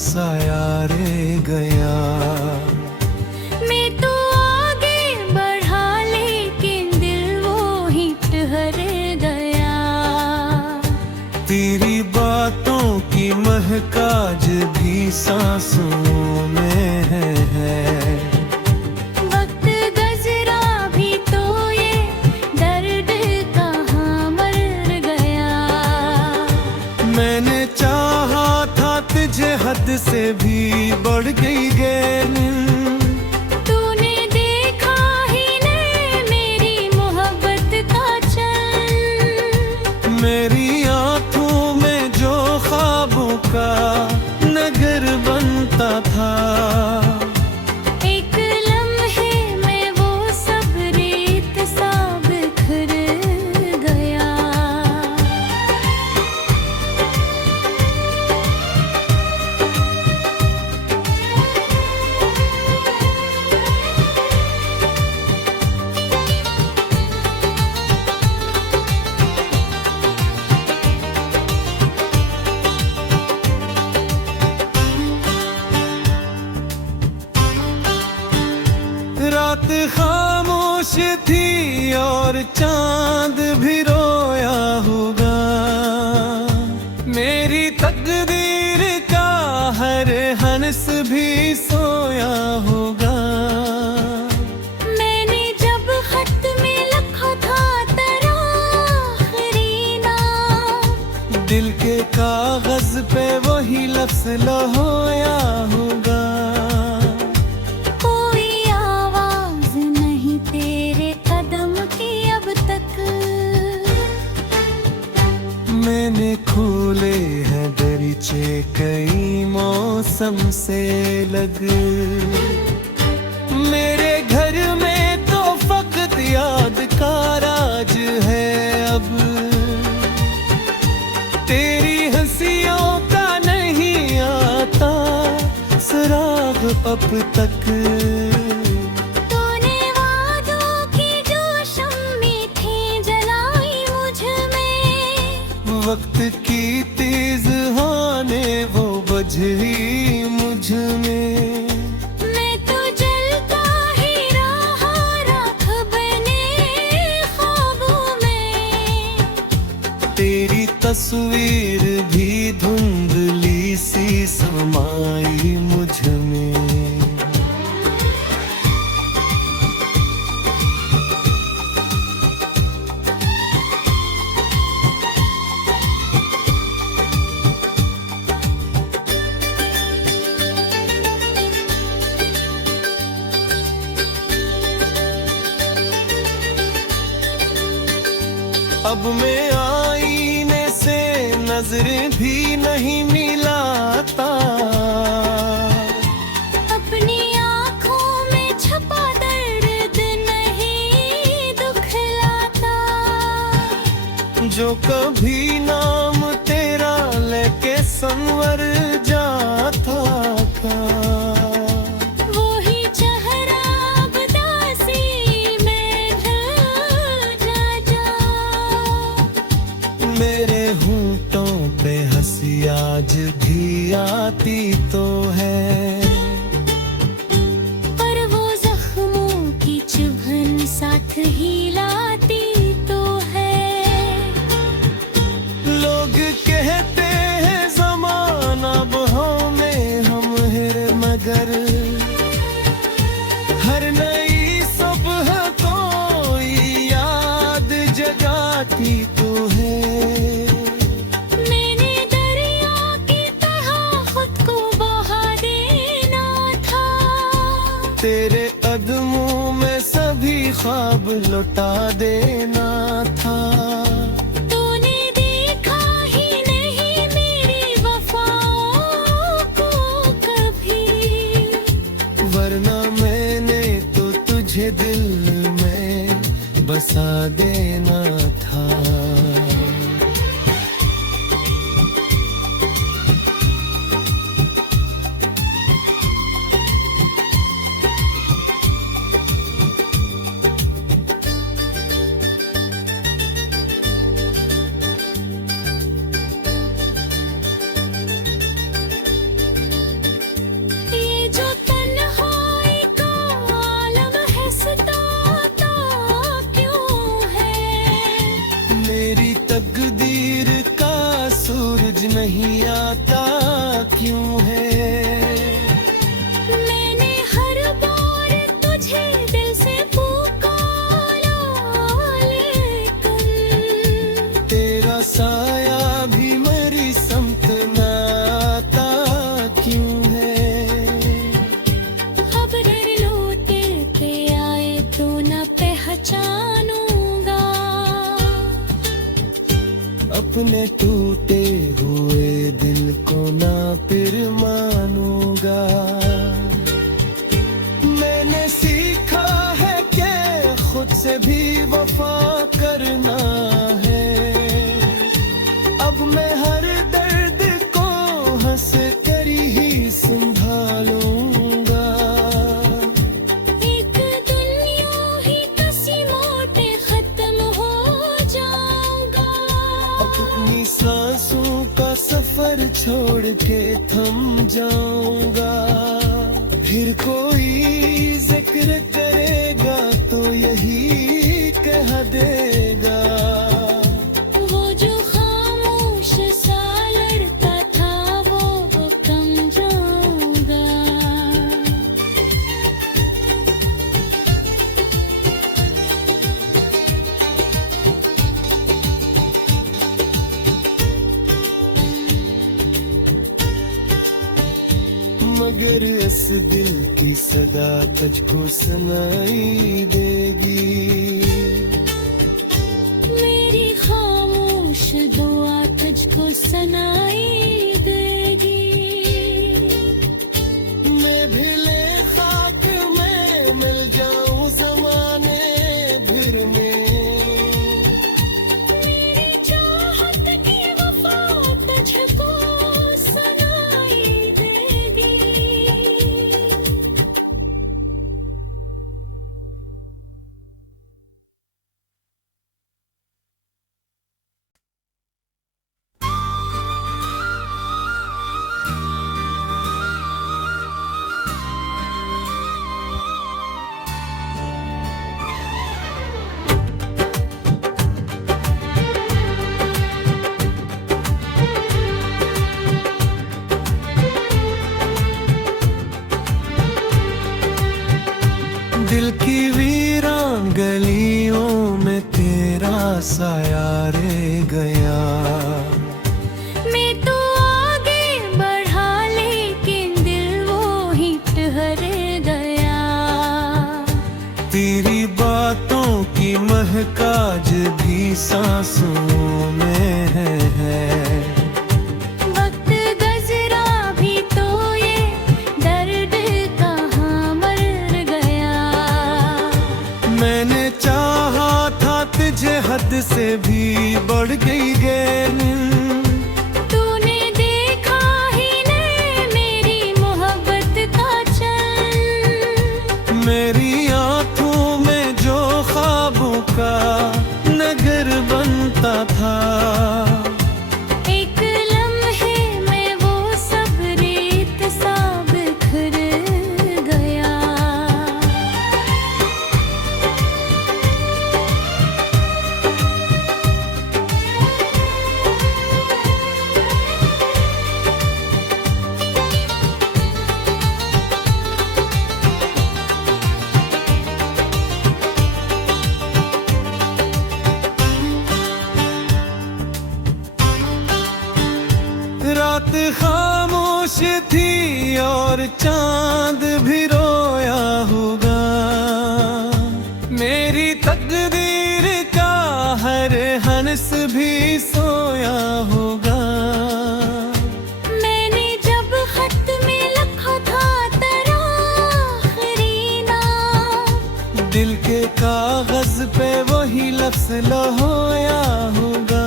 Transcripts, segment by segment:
साया रे गया। मैं तो आगे बढ़ा लेकिन दिल वो ही ठहर गया। तेरी बातों की महकाज भी सांसों में है। वक्त गजरा भी तो ये दर्द कहाँ मर गया। मैंने चाहा था तुझे हद से भी बढ़ गई गैर। तूने देखा ही नहीं मेरी मोहब्बत का चल। मेरी आंखों में जो ख्वाबों का नगर बनता था। एक लम्हे में वो सब रेत सा बिखर गया। रात खामोश थी और चांद भी रोया होगा। मेरी तकदीर का हर हंस भी सोया होगा। मैंने जब खत में लिखा था तेरा आखिरी नाम, दिल के कागज पे वही लफ्ज लहोया होगा। मैंने खोले हैं दरीचे कई मौसम से लग। मेरे घर में तो फकत याद का राज है अब। तेरी हंसियों का नहीं आता सुराग अब तक। वक्त की तेज हाने वो बजही मुझ में। मैं तो जलता ही रहा राख बने ख्वाबों में। तेरी तस्वीर भी धुंधली सी समाई मुझ में। अब मैं आईने से नजर भी नहीं मिलाता। अपनी आँखों में छपा दर्द नहीं दुखलाता। जो कभी नाम तेरा लेके संवर जाता था। मेरे होंठों पे हंसी आज भी आती तो है। पर वो जख्मों की चुभन साथ ही लाती तो है। लोग कहते हैं ज़माना बहों में हम हैं मगर। हर नई सुबह कोई याद जगाती तो है। तेरे कदमों में सभी ख्वाब लौटा देना था। तूने देखा ही नहीं मेरी वफाओं को कभी। वरना मैंने तो तुझे दिल में बसा देना था। अपने टूटे हुए दिल को ना फिर मानूंगा। मैंने सीखा है कि खुद से भी वफा करना है। अब मैं हर दर्द को हंस कर ही संभालूंगा। एक दिन यूं ही किसी मोटे खत्म हो जाऊंगा। अपनी सांसों का सफर छोड़ के थम जाऊंगा। फिर कोई जिक्र करेगा तो यही कह देगा, वो जो खामोश सा लड़का था वो कम जाऊंगा। मगर इस दिल की सदा तुझको सुनाई देगी। मेरी खामोश दुआ तुझको सुनाई देगी। मैं भिले खाक में मिल जाऊं ज़माने भर में। मेरी चाहत की वफा तुझको सुनाई देगी। दिल की वीरान गलियों में तेरा साया रह गया। मैं तो आगे बढ़ा लेकिन दिल वो ही ठहर गया। तेरी बातों की महकाज भी सांसों में है। वक्त गुज़रा भी तो ये दर्द कहाँ मर गया। मैंने चाहा था तुझे हद से भी बढ़ गई गैर। तूने देखा ही नहीं मेरी मोहब्बत का चल। मेरी आंखों में जो ख्वाबों का नगर बनता था। एक लम्हे में वो सब रेत सा बिखर गया। रात खामोश थी और चांद भी रोया होगा। मेरी तकदीर का हर हंस भी सोया होगा। मैंने जब खत में लिखा था तेरा आखिरी नाम। दिल के कागज पे वही लफ्ज लहोया होगा।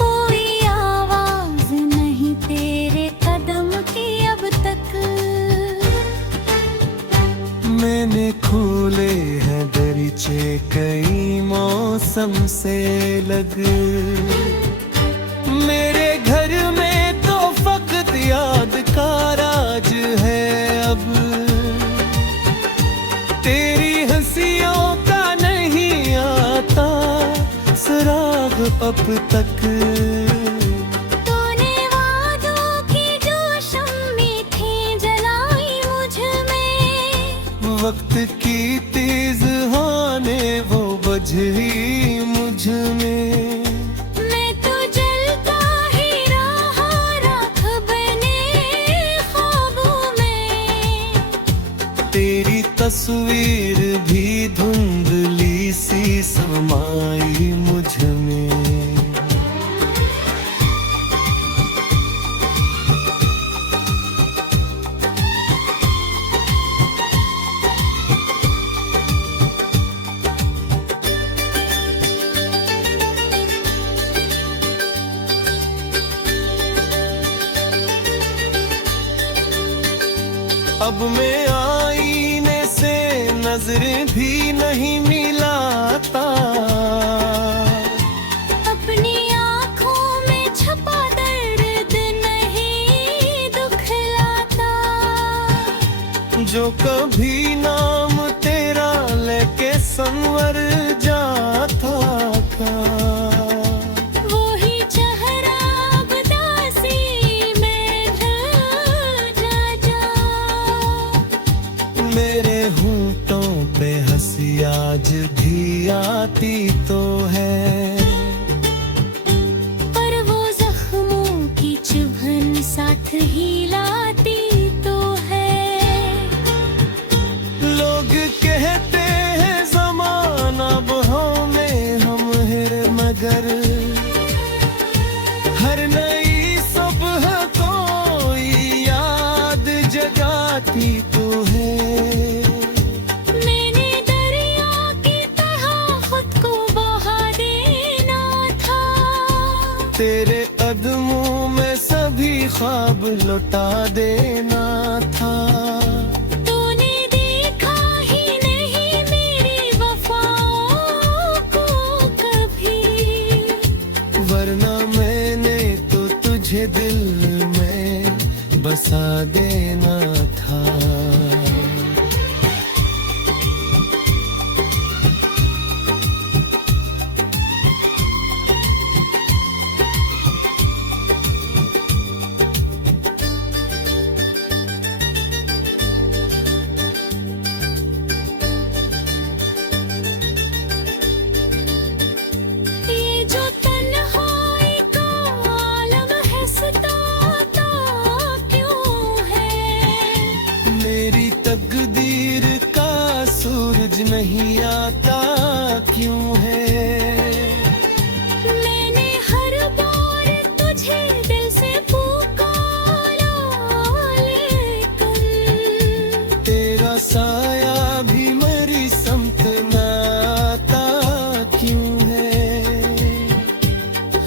कोई आवाज नहीं तेरे कदम की अब तक। मैंने खोले हैं दरीचे कई मौसम से लग। मेरे घर में तो फकत याद का राज है अब। तेरी हंसियों का नहीं आता सुराग अब तक। तूने वादों की जो शम्में थी जलाई मुझ में। वक्त की तेज होने वो बजरी मुझ में। मैं तो जलता ही रहा राख बने ख्वाबों में। तेरी तस्वीर भी धुंधली सी समाई मुझ में। अब मैं आईने से नजर भी नहीं मिलाता, अपनी आँखों में छपा दर्द नहीं दुखलाता, जो कभी नाम तेरा लेके संवर जाता था। वो ही चेहरा अब दासी में ढल जा। मेरे होंठों पे हंसी आज भी आती तो है, पर वो जख्मों की चुभन साथ ही लाती तो है। लोग कहते हैं ज़माना बहाव में हम हैं, मगर हर नई सुबह कोई याद जगाती तो है। मैंने दरिया की तरह खुद को बहा देना था, तेरे कदमों में सभी ख्वाब लौटा देना था। तूने देखा ही नहीं मेरी वफाओं को कभी, वरना मैंने तो तुझे दिल में बसा देना था। ये जो तन्हाई का आलम है सताता क्यों है। मेरी तकदीर का सूरज नहीं आता क्यों है। मैंने हर बार तुझे दिल से पुकारा, लेकिन तेरा साया भी मेरी समत ना आता क्यों है।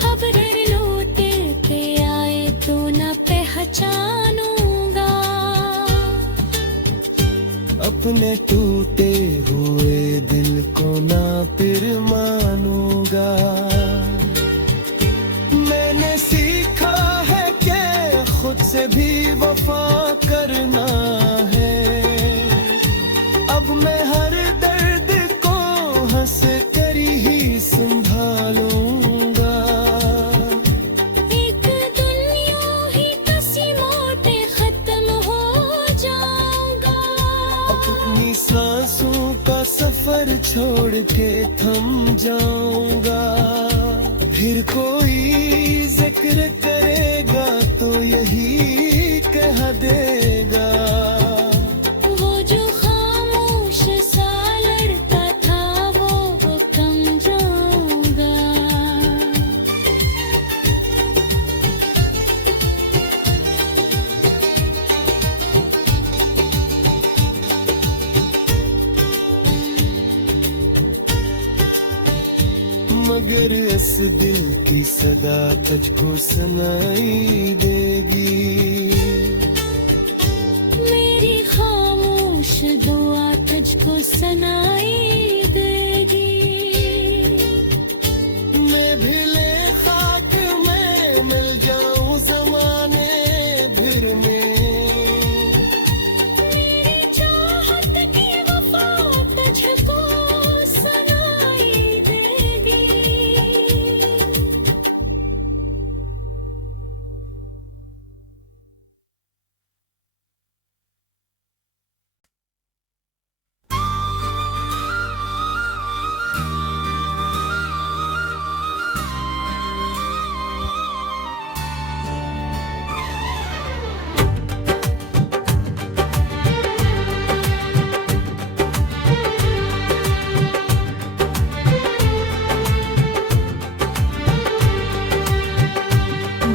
खबर लौटे पे आए तो न पहचानूंगा, अपने टूटे हुए दिल को ना फिर मानूंगा। मैंने सीखा है कि खुद से भी वफा करना है। अब मैं हर दर्द को हंस कर ही संभालूंगा। एक दिन यूं ही कसी मोटे खत्म हो जाऊंगा। अपनी सांसों का सफर छोड़ के थम जाऊंगा। फिर कोई जिक्र करेगा तो यही कह देगा, वो जो खामोश सा लड़का था वो कम जाऊंगा। मगर इस दिल की सदा तुझको सुनाई देगी। मेरी खामोश दुआ तुझको सुनाई देगी। मैं भिले खाक में मिल जाऊं जमाने भर में। मेरी चाहत की वफा तुझको सुनाई देगी।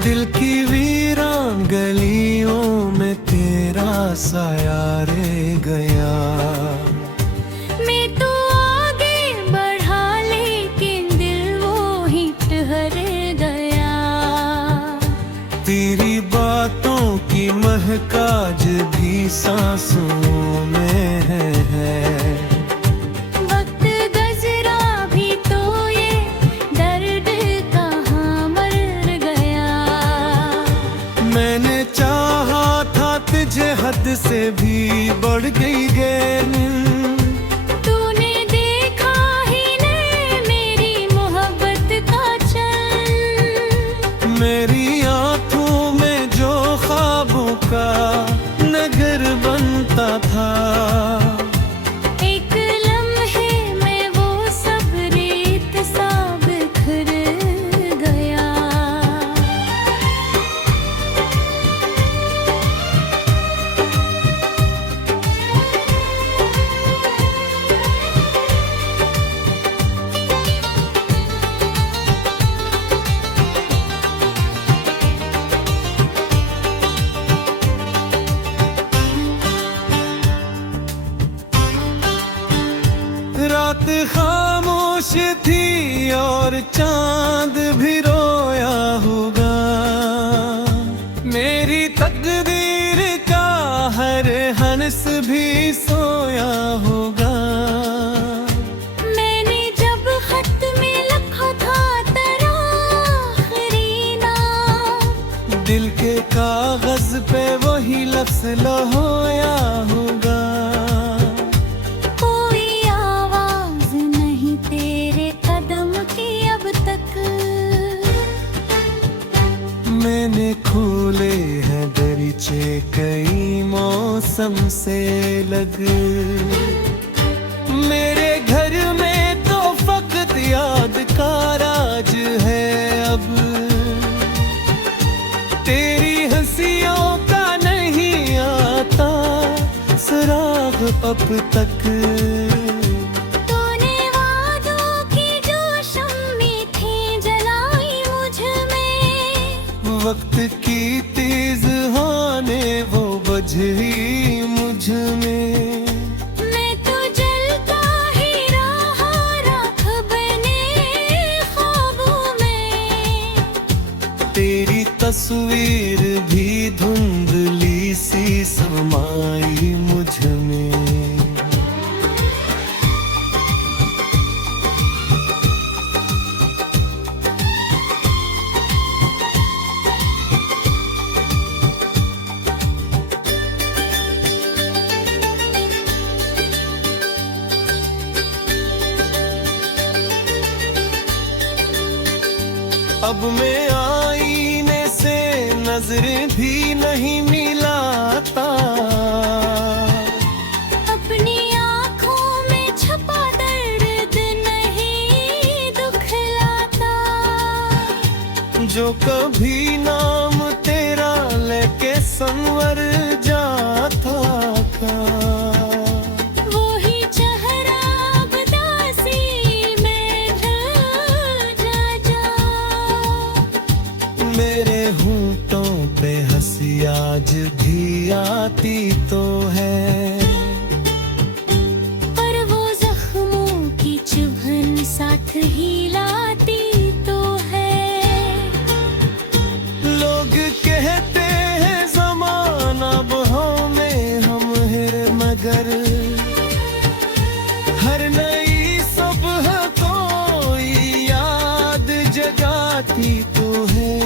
दिल की वीरान गलियों में तेरा साया रह गया। मैं तो आगे बढ़ा लेकिन दिल वो ही ठहर गया। तेरी बातों की महकाज भी सा आंसुओं में है। वक्त गुजरा भी तो ये दर्द कहाँ मर गया। मैंने चाहा था तुझे हद से भी बढ़ गई गैर, तूने देखा ही नहीं मेरी मोहब्बत का चल। मेरी आंखों में जो ख्वाबों का नगर बनता था, एक लम्हे में वो सब रेत सा बिखर गया। रात खामोश थी और चांद भी रोया होगा। मेरी तकदीर का हर हंस भी सोया होगा। मैंने जब खत में लिखा था तेरा आखिरी नाम, दिल के कागज पे वही लफ्ज लहोया होगा। कोई आवाज नहीं तेरे कदम की अब तक। मैंने खोले हैं दरीचे कई मौसम से लग। मेरे घर में तो फकत याद का राज है अब। तेरी हंसियों का नहीं आता सुराग अब तक। तूने वादों की जो शम्में थी जलाई मुझ में। वक्त की तेज हाने वो बजही मुझ में। मैं तो जलता ही रहा राख बने ख्वाबों में। तेरी तस्वीर भी धुंधली सी समाई मुझ में। अब मैं आईने से नजर भी नहीं मिलाता। अपनी आँखों में छपा दर्द नहीं दुखलाता। जो कभी नाम तेरा लेके संवर जाता था। वो ही चेहरा अब दासी में ढल जा। मेरे होंठों पे हंसी आज भी आती तो है। पर वो जख्मों की चुभन साथ ही लाती तो है। लोग कहते हैं जमाना बहाव में हम हैं, मगर हर नई सुबह कोई याद जगाती तो है।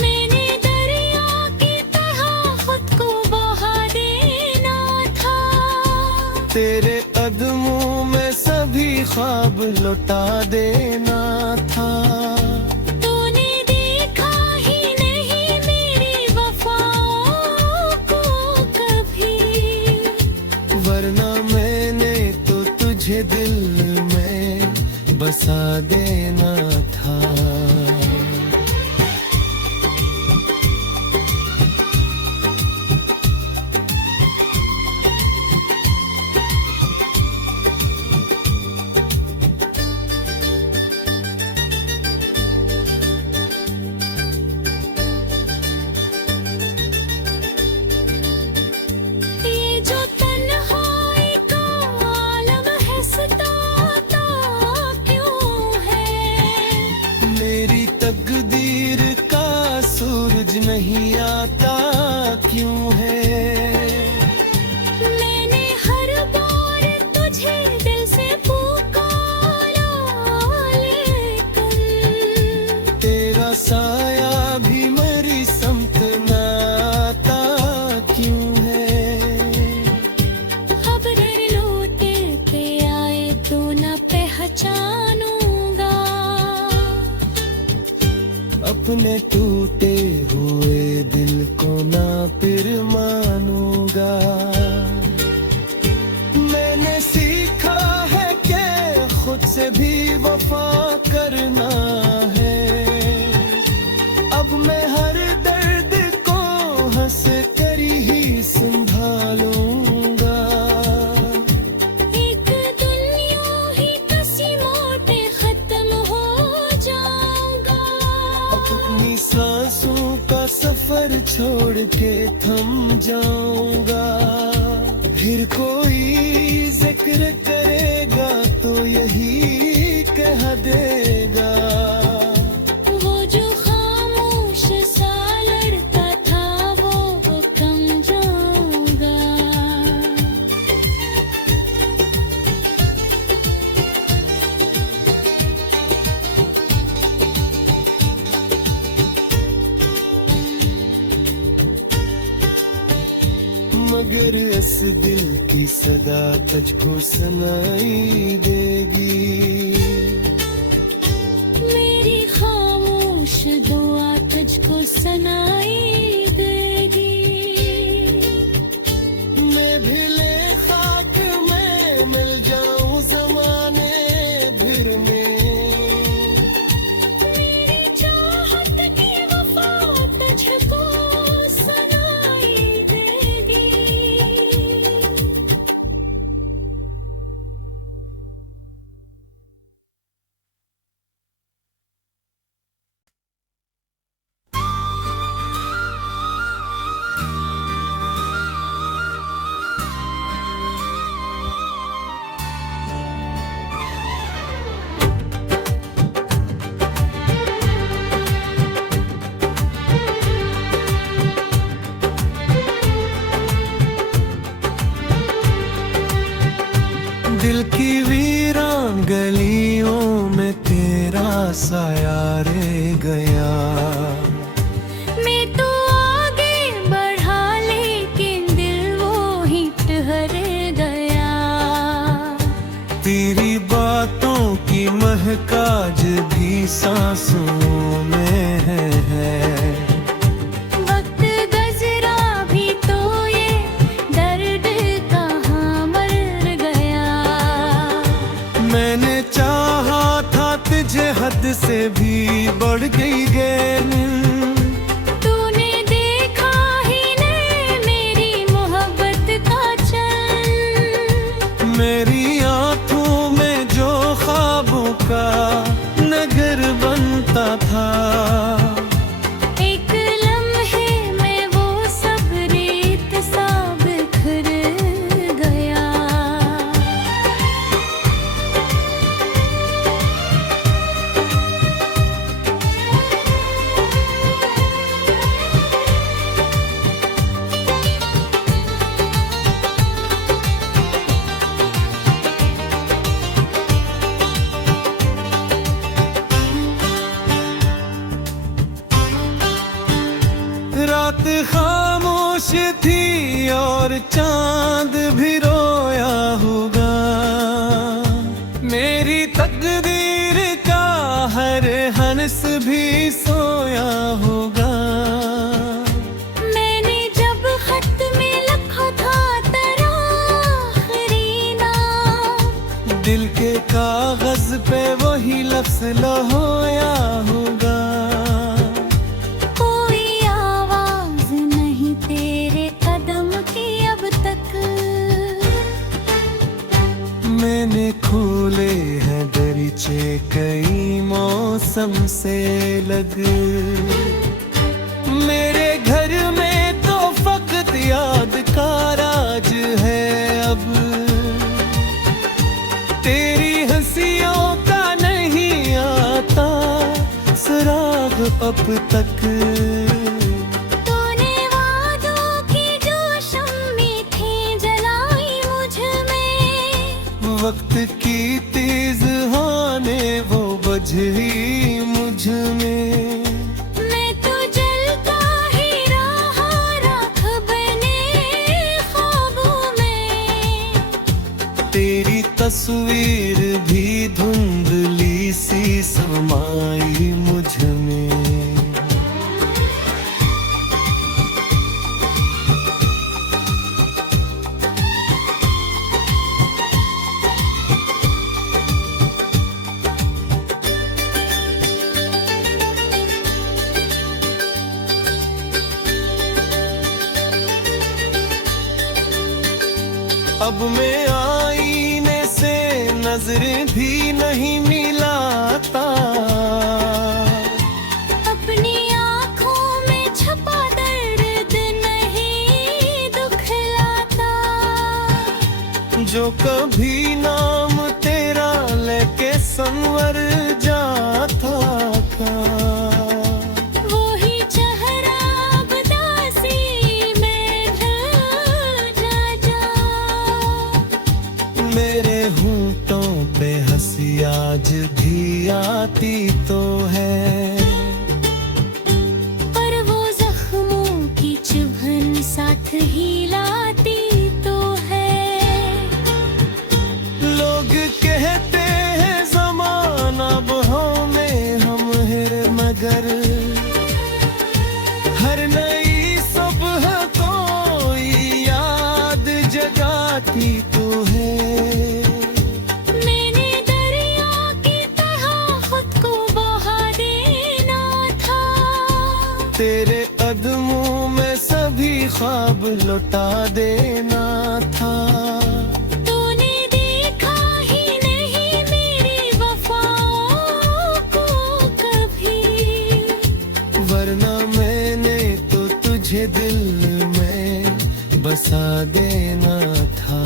मैंने दरिया की तरह खुद को बहा देना था। तेरे कदमों में सभी ख्वाब लौटा देना था। तूने देखा ही नहीं मेरी वफाओं को कभी। वरना मैंने तो तुझे दिल में बसा देना था। ये जो तन्हाई का आलम है सताता क्यों है। अपने टूटे हुए दिल को ना फिर मानूंगा। मैंने सीखा है कि खुद से भी वफा करना है। अब मैं हर दर्द को हंस कर ही संभालूंगा। एक दिन यूं ही किसी मोटे खत्म हो जाऊंगा। अपनी सांसों का सफर छोड़ के थम जाऊंगा। फिर कोई जिक्र करेगा तो यही कह देगा, वो जो खामोश सा लड़का था वो कम जाऊंगा। मगर इस दिल की सदा तुझको सुनाई देगी। मेरी खामोश दुआ तुझको सुनाई देगी। मैं भिले खाक में मिल जाऊं जमाने भर में। मेरी चाहत की वफा तुझको सुनाई देगी। दिल की वीरान गलियों में तेरा साया रह गया। मैं तो आगे बढ़ा लेकिन दिल वो ही ठहर गया। तेरी बातों की महकाज भी सांसों में है। वक्त गुजरा भी तो ये दर्द कहाँ मर गया। मैंने चाहा था तुझे हद से भी बढ़ गई गैर। तूने देखा ही नहीं मेरी मोहब्बत का चल। मेरी आंखों में जो ख्वाबों का नगर बनता था। एक लम्हे में वो सब रेत सा बिखर गया। रात खामोश थी और चांद भी रोया होगा। मेरी तकदीर का हर हंस भी सोया होगा। मैंने जब खत में लिखा था तेरा आखिरी नाम। दिल के कागज पे वही लफ्ज लहोया होगा। कोई आवाज नहीं तेरे कदम की अब तक। मैंने खोले हैं दरीचे कई मौसम से लग। मेरे घर में तो फकत याद का राज है अब। तेरी हंसियों का नहीं आता सुराग अब तक। तूने वादों की जो शम्में थी जलाई मुझ में। वक्त की तेज हाने वो बजही मुझ में। मैं तो जलता ही रहा राख बने ख्वाबों में। तेरी तस्वीर भी धुंधली सी समाई मुझ में। अब मैं आईने से नजर भी नहीं मिलाता, अपनी आँखों में छपा दर्द नहीं दुखलाता। जो कभी नाम तेरा लेके संवर जाता था, वही चेहरा अब दासी में ढल जा। मेरे होंठों पे हंसी आज भी आती तो है, पर वो जख्मों की चुभन साथ ही लाती तो है। लोग कहते हैं जमाना बहाव में हम हैं, मगर हर नई सुबह कोई याद जगाती तो है। मैंने दरिया की तरह खुद को बहा देना था, तेरे कदमों में सभी ख्वाब लौटा देना था। तूने देखा ही नहीं मेरी वफाओं को कभी, वरना मैंने तो तुझे दिल में बसा देना था।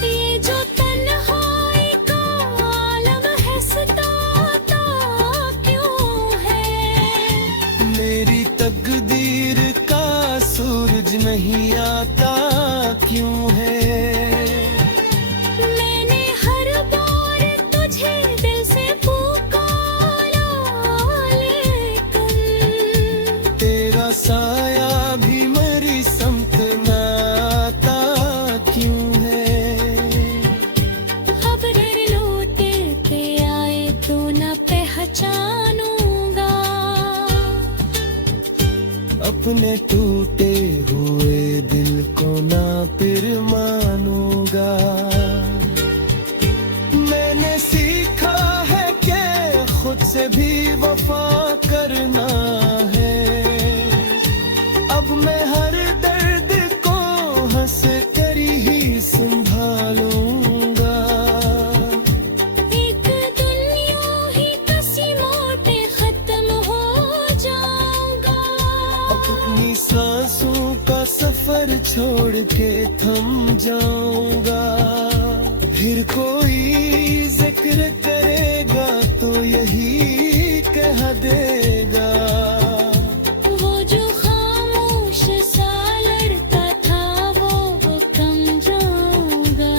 ये जो तन्हाई का आलम है सताता क्यों है। मेरी तकदीर का सूरज नहीं आता क्यों है। मैंने हर बार तुझे दिल से पुकारा, लेकिन तेरा साया भी मेरी समत ना आता क्यों है। खबर लौटे के आए तो न पहचानूंगा, अपने टूटे हुए दिल को ना फिर मानूंगा। मैंने सीखा है कि खुद से भी वफा करना है। अब मैं हर दर्द को हंस कर ही संभालूंगा। एक दिन यूं ही कसी मोटे खत्म हो जाऊंगा। अपनी सांसों का सफर छोड़ के थम जाऊंगा। फिर कोई जिक्र करेगा तो यही कह देगा, वो जो खामोश सा लड़का था वो कम जाऊंगा।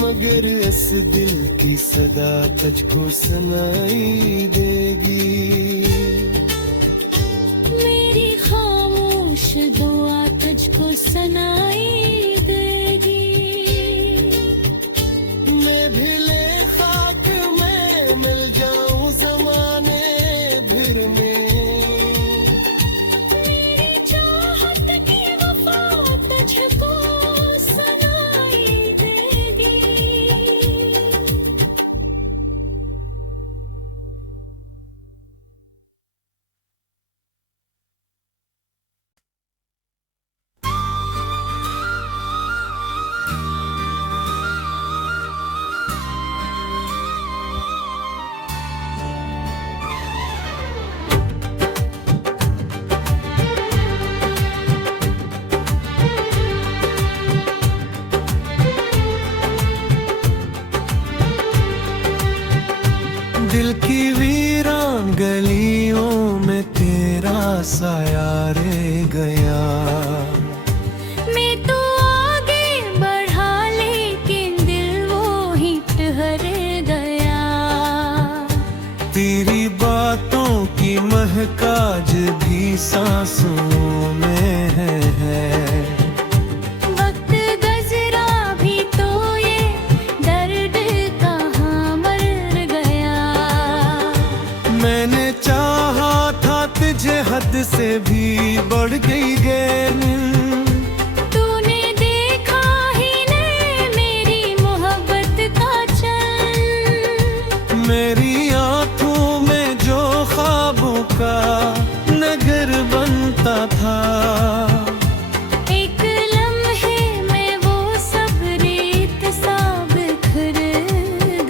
मगर इस दिल की सदा तुझको सुनाई देगी। मेरी खामोश दुआ तुझको सुनाई देगी। मैं भी ले खाक में मिल जाऊं जमाने भर में। मेरी चाहत की वफा तुझको सुनाई देगी। दिल की वीरान गलियों में तेरा साया रह गया। मैं तो आगे बढ़ा लेकिन दिल वो ही ठहर गया। तेरी बातों की महकाज भी सांसों में है। वक्त गुजरा भी तो ये दर्द कहाँ मर गया। मैंने चाहा था तुझे हद से भी बढ़ गई गैर, तूने देखा ही नहीं मेरी मोहब्बत का चल। मेरी आंखों में जो ख्वाबों का नगर बनता था, एक लम्हे में वो सब रेत सा बिखर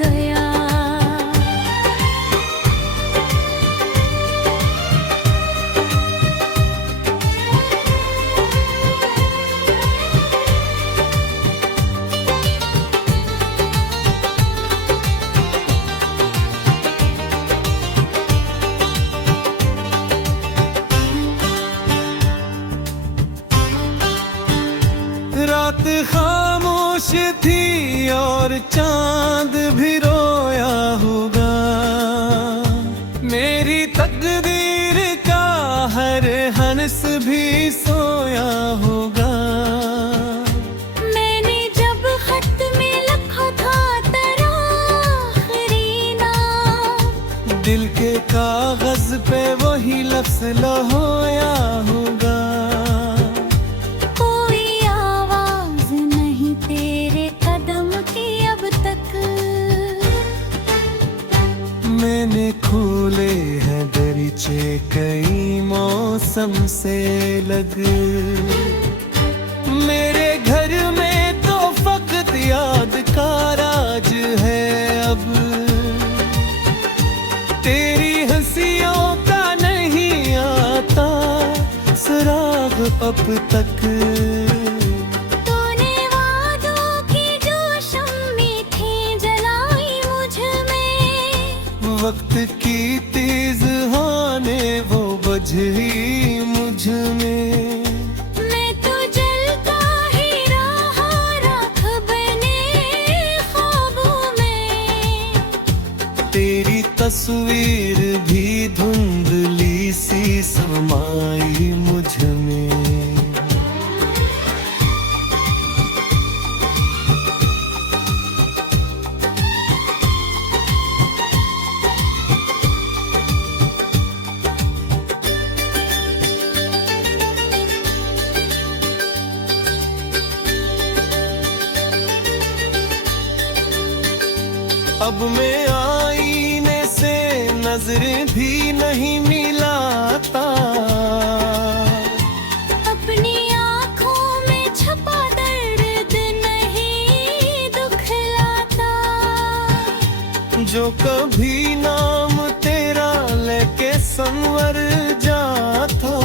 गया। रात खामोश थी और चांद भी रोया होगा। मेरी तकदीर का हर हंस भी सोया होगा। मैंने जब खत में लिखा था तेरा आखिरी नाम, दिल के कागज पे वही लफ्ज लहोया होगा। कोई आवाज नहीं तेरे कदम की अब तक। मैंने खोले हैं दरीचे कई मौसम से लग। मेरे घर में तो फकत याद का राज है अब। तेरी हंसियों का नहीं आता सुराग अब तक। तूने वादों की जो शम्में थी जलाई मुझ में। वक्त की तेज आने वो बजही मुझ में। मैं तो जलता ही रहा राख बने ख्वाबों में। तेरी तस्वीर भी धुंधली सी समाई मुझ में। अब मैं आईने से नजर भी नहीं मिलाता। अपनी आँखों में छपा दर्द नहीं दुखलाता। जो कभी नाम तेरा लेके संवर जाता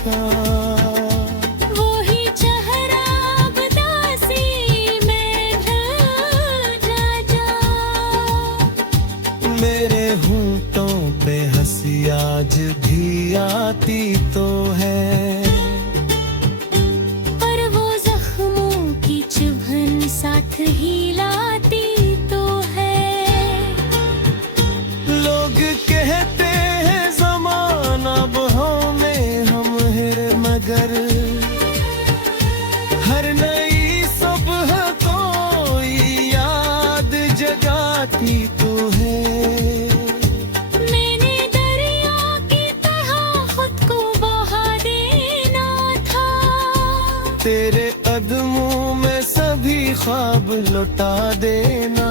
था। वो ही चेहरा अब दासी में ढल जा। मेरे होंठों पे हंसी आज भी आती तो है। पर वो जख्मों की चुभन साथ ही लाती तो है। लोग कहते हैं जमाना बहाव में हम हैं मगर। हर नई सुबह कोई याद जगाती तो है। मैंने दरिया की तरह खुद को बहा देना था। तेरे कदमों में सभी ख्वाब लौटा देना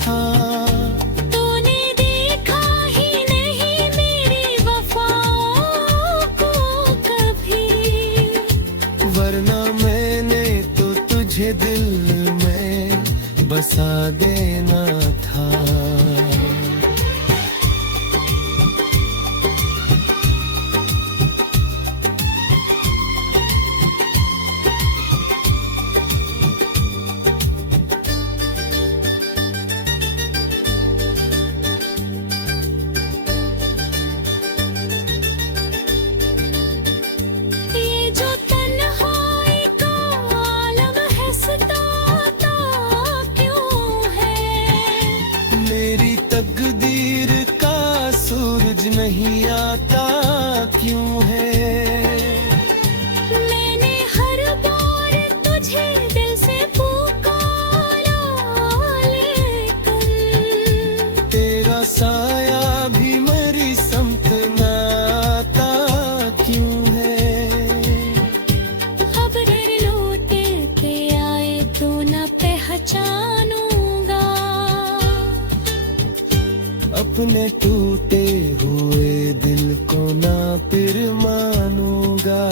था। तूने देखा ही नहीं मेरी वफाओं को कभी। वरना मैंने तो तुझे दिल में बसा देना था। ये जो तन्हाई का आलम है सताता क्यों है। अपने टूटे हुए दिल को ना फिर मानूंगा।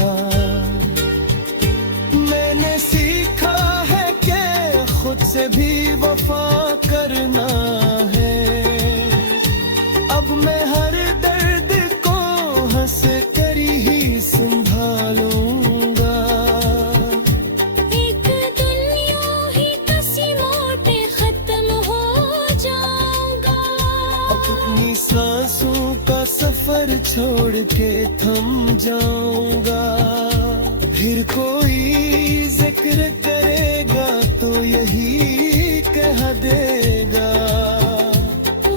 मैंने सीखा है कि खुद से भी वफा करना है। अब मैं हर दर्द को हंस कर ही संभालूंगा। एक दिन यूं ही कसी मोटे खत्म हो जाऊंगा। अपनी सांसों का सफर छोड़ के थम जाऊंगा। फिर कोई जिक्र करेगा तो यही कह देगा,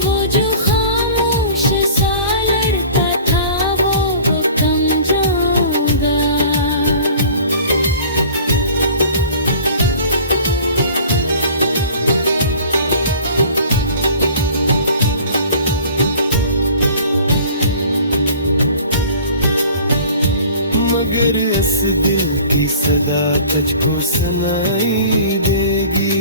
वो जो खामोश सा लड़का था वो कम जाऊंगा। मगर इस दिल की सदा तुझको सुनाई देगी।